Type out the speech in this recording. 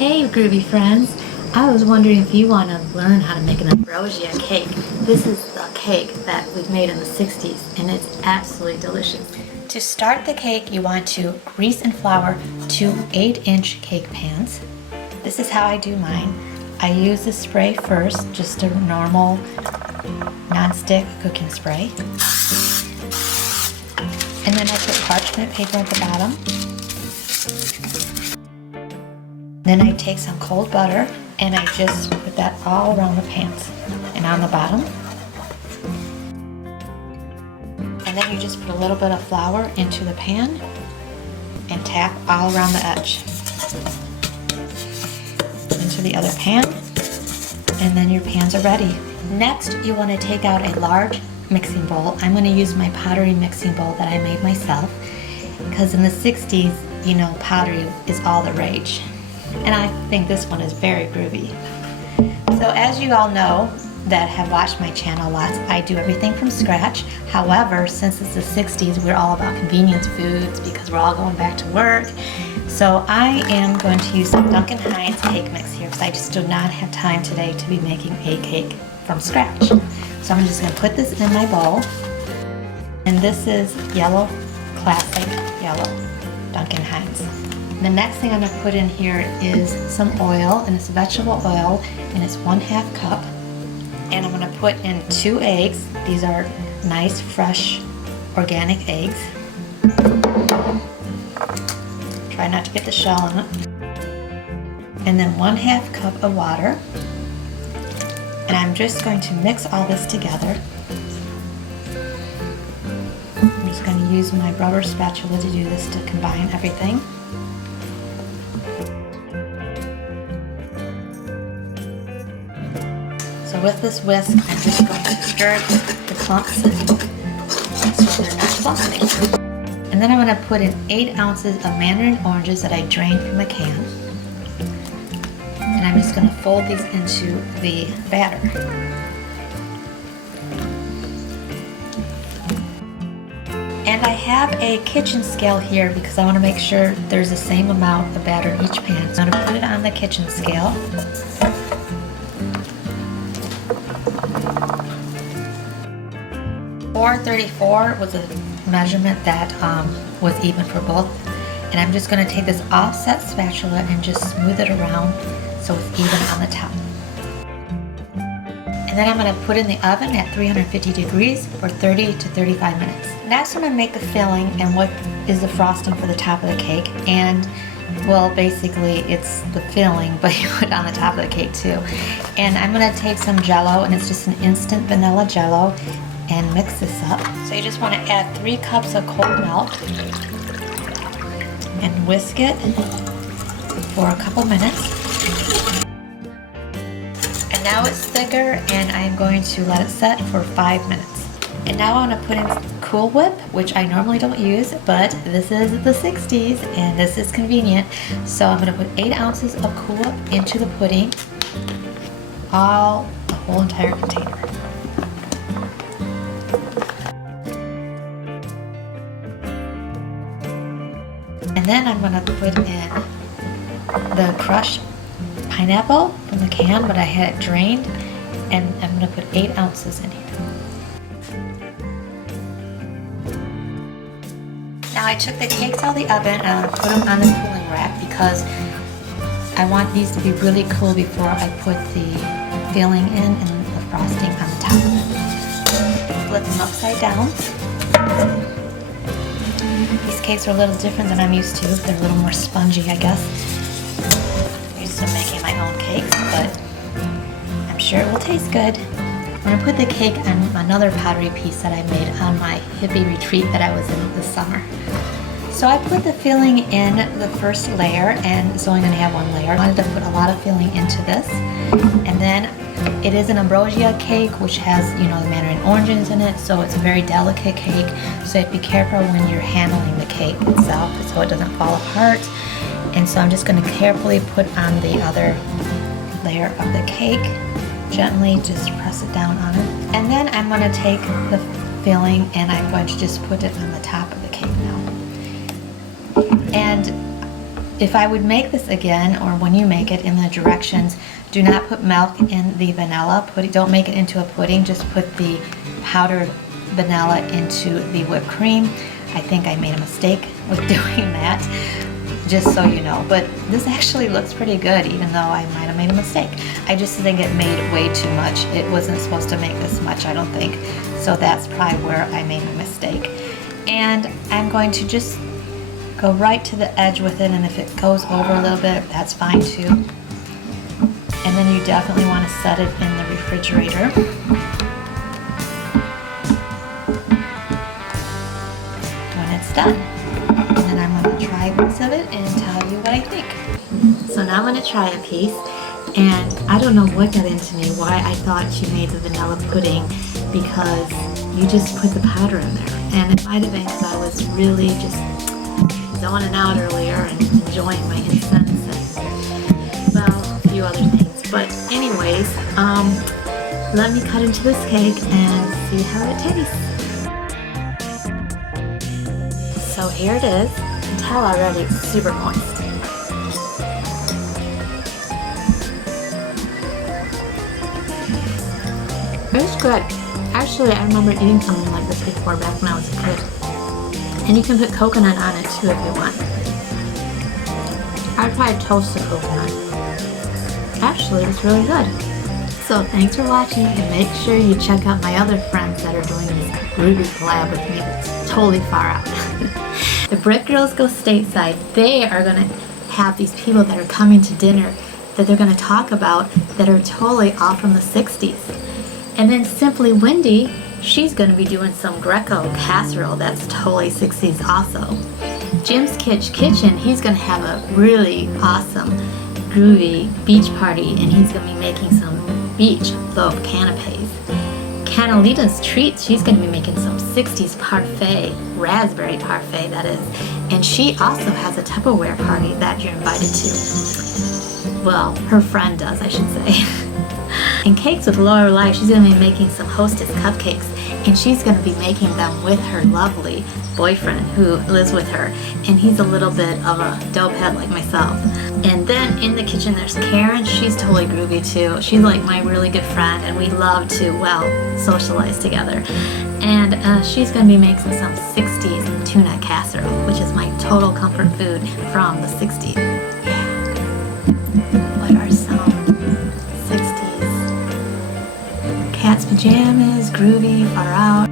Hey groovy friends, I was wondering if you want to learn how to make an Ambrosia cake. This is the cake that we've made in the 60s and it's absolutely delicious. To start the cake, you want to grease and flour two 8-inch cake pans. This is how I do mine. I use the spray first, just a normal non-stick cooking spray. And then I put parchment paper at the bottom. Then I take some cold butter and I just put that all around the pans and on the bottom. And then you just put a little bit of flour into the pan and tap all around the edge. Into the other pan, and then your pans are ready. Next, you want to take out a large mixing bowl. I'm going to use my pottery mixing bowl that I made myself because in the 60s, you know, pottery is all the rage. And I think this one is very groovy. So as you all know that have watched my channel lots, I do everything from scratch. However, since it's the 60s, we're all about convenience foods because we're all going back to work. So I am going to use some Duncan Hines cake mix here because I just do not have time today to be making a cake from scratch. So I'm just going to put this in my bowl. And this is yellow, classic yellow Duncan Hines. The next thing I'm going to put in here is some oil, and it's vegetable oil, and it's 1/2 cup. And I'm going to put in 2 eggs. These are nice, fresh, organic eggs. Try not to get the shell on it. And then 1/2 cup of water. And I'm just going to mix all this together. I'm just going to use my rubber spatula to do this to combine everything. So with this whisk, I'm just going to stir the clumps so they're not clumping. And then I'm going to put in 8 ounces of Mandarin oranges that I drained from a can. And I'm just going to fold these into the batter. And I have a kitchen scale here because I want to make sure there's the same amount of batter in each pan. So I'm going to put it on the kitchen scale. .434 was a measurement that was even for both. And I'm just going to take this offset spatula and just smooth it around so it's even on the top. And then I'm going to put in the oven at 350 degrees for 30 to 35 minutes. Next I'm going to make the filling and what is the frosting for the top of the cake. And well, basically it's the filling, but you put it on the top of the cake too. And I'm going to take some Jello, and it's just an instant vanilla Jello, and mix this up. So you just want to add 3 cups of cold milk and whisk it for a couple minutes. And now it's thicker, and I'm going to let it set for 5 minutes. And now I want to put in Cool Whip, which I normally don't use, but this is the 60s and this is convenient. So I'm going to put 8 ounces of Cool Whip into the pudding, the whole entire container. And then I'm going to put in the crushed pineapple from the can, but I had it drained, and I'm going to put 8 ounces in here. Now I took the cakes out of the oven and I'm going to put them on the cooling rack because I want these to be really cool before I put the filling in and the frosting on the top of it. Flip them upside down. These cakes are a little different than I'm used to. They're a little more spongy, I guess. I'm used to making my own cakes, but I'm sure it will taste good. I'm going to put the cake on another pottery piece that I made on my hippie retreat that I was in this summer. So I put the filling in the first layer, and it's only going to have 1 layer. I wanted to put a lot of filling into this. And then it is an Ambrosia cake, which has, you know, the Mandarin oranges in it, so it's a very delicate cake. So you have to be careful when you're handling the cake itself so it doesn't fall apart. And so I'm just going to carefully put on the other layer of the cake. Gently just press it down on it. And then I'm going to take the filling and I'm going to just put it on the top of the cake now. And If I would make this again, or when you make it, in the directions, do not put milk in the vanilla. Don't make it into a pudding, just put the powdered vanilla into the whipped cream. I think I made a mistake with doing that, just so you know. But this actually looks pretty good, even though I might have made a mistake. I just think it made way too much. It wasn't supposed to make this much, I don't think. So that's probably where I made a mistake. And I'm going to just go right to the edge with it, and if it goes over a little bit, that's fine too. And then you definitely want to set it in the refrigerator. When it's done. And then I'm going to try a piece of it and tell you what I think. So now I'm going to try a piece, and I don't know what got into me, why I thought you made the vanilla pudding, because you just put the powder in there. And it might have been because I was really just zoning out earlier and enjoying my incense and, well, a few other things. But anyways, let me cut into this cake and see how it tastes. So here it is. You can tell already it's super moist. It's good. Actually, I remember eating something like this before back when I was a kid. And you can put coconut on it too if you want. I'd probably toast the coconut. Actually, it's really good. So thanks for watching, and make sure you check out my other friends that are doing this groovy collab with me that's totally far out. The Brick Girls Go Stateside. They are going to have these people that are coming to dinner that they're going to talk about that are totally all from the 60s. And then Simply Wendy, she's going to be doing some Greco casserole that's totally 60s also. Jim's Kitchen, he's going to have a really awesome, groovy beach party, and he's going to be making some beach loaf canapes. Catalina's Treats, she's going to be making some 60s parfait, raspberry parfait that is. And she also has a Tupperware party that you're invited to. Well, her friend does, I should say. And Cakes with Lorelei, she's going to be making some Hostess cupcakes, and she's going to be making them with her lovely boyfriend who lives with her, and he's a little bit of a dopehead like myself. And then in the kitchen there's Karen. She's totally groovy too. She's like my really good friend, and we love to, well, socialize together. And she's going to be making some 60s tuna casserole, which is my total comfort food from the 60s. Yeah. What are some 60s? Cat's pajamas, groovy, far out.